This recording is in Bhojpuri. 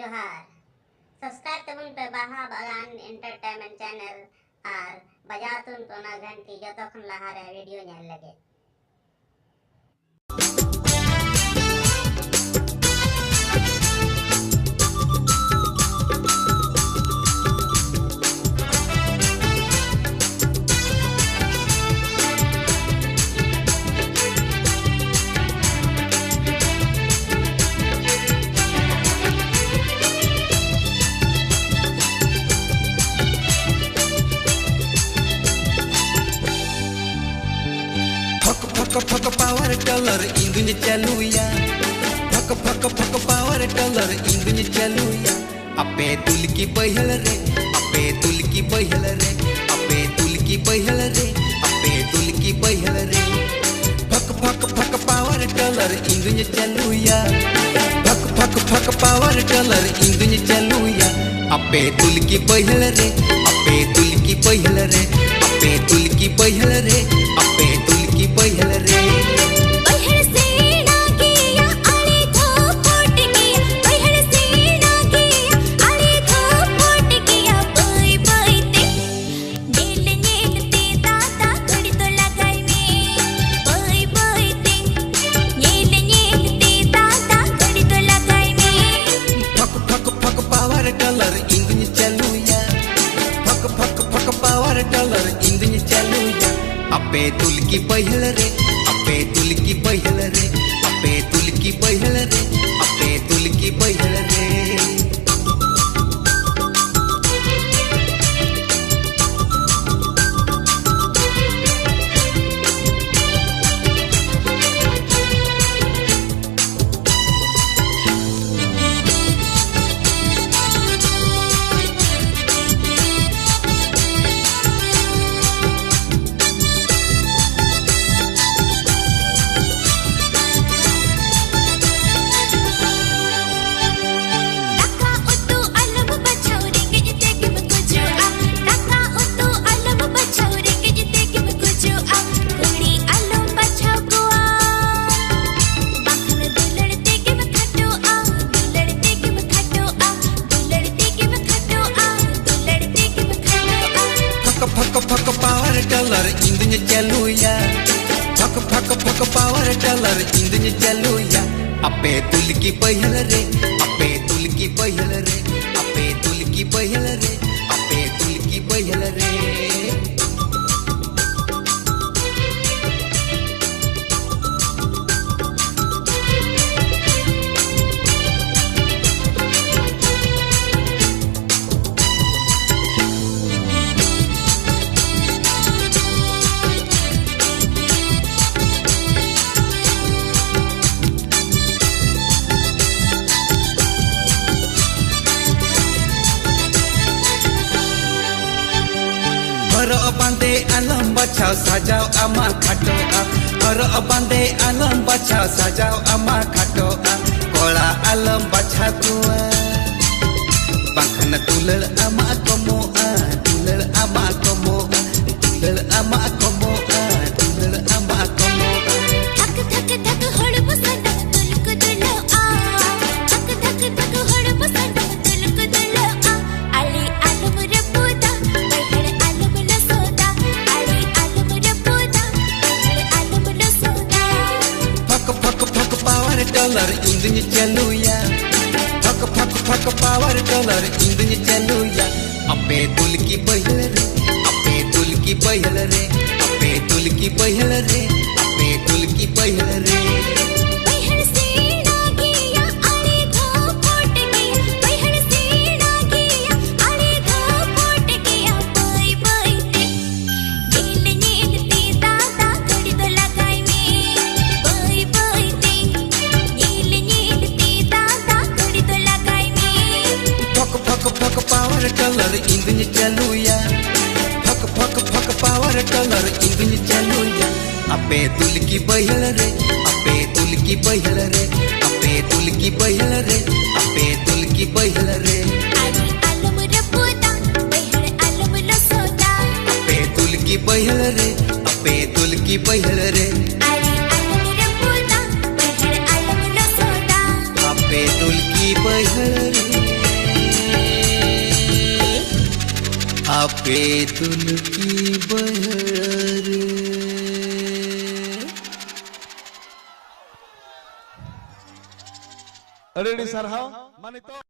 जोहार सब्सक्राइब तबन पे बाहा बागान एंटरटेनमेंट चैनल और बजातुन तोना घंटी जो तखन लहा रे वीडियो नेल लगे। फक पावर टेलर इंजन चालूया फक पावर टेलर इंजन चालूया अपे तुल की बहल रे अपे तुल की बहल रे अपे तुल की बहल रे अपे तुल की बहल रे फक पावर टेलर इंजन चालूया फक पावर टेलर इंजन चालूया अपे तुल की बहल रे अपे तुल की बहल रे अपे तुल की बहल रे अपे तुल की बहल रे अपे तुल की बहल रे अपे तुल की बहल रे अपे तुल की बहल रे अपे तुल की बहल रे फक पावर टेलर इंजन चालूया फक पावर टेलर इंजन चालूया अपे तुल की बहल रे अपे तुल की बहल रे अपे तुल की बहल रे अपे तुल की बहल रे बांधे आलम बचाओ सजाओ अमा खाटो हर बांधे आलम बचाओ सजाओ अमा खाटो कोला आलम बचा कुआ बखन तुलल अमा कमो तुलल अमा कमो तुलल अमा कमो तुलल अमा कमो धक हड़ बसंत तुलक दुलो धक हड़ बसंत तुलक दुलो अली आलम रपुदा बहड़ आलम लसोदा अली आलम रपुदा बहड़ आलम लसोदा फक पावर टेलर इंजन चालूया फक पावर टेलर इंजन चालूया अपे तुल की बहल रे अपे तुल की बहल रे अपे तुल की बहल रे अपे तुल की बहल रे बहड़ सीना किया अली धो फोट किया बहड़ सीना किया अली धो फोट किया बोई बोई ते नील नील ते दादा घड़ी तो लगाई में बोई बोई ते नील नील ते दादा घड़ी तो लगाई में फक पावर टेलर इंजन चालूया फक पावर टेलर इंजन चालूया अपे तुल की बहल रे अपे तुल की बहल रे अपे तुल की बहल रे अपे तुल की बहल रे अली आलम रपुदा बहड़ आलम लसोदा अपे तुल की बहल रे अपे तुल की बहल रे अली आलम रपुदा बहड़ आलम लसोदा अपे तुल की बहल रे। आपे दुल की बहर रेडी सर हाँ माने तो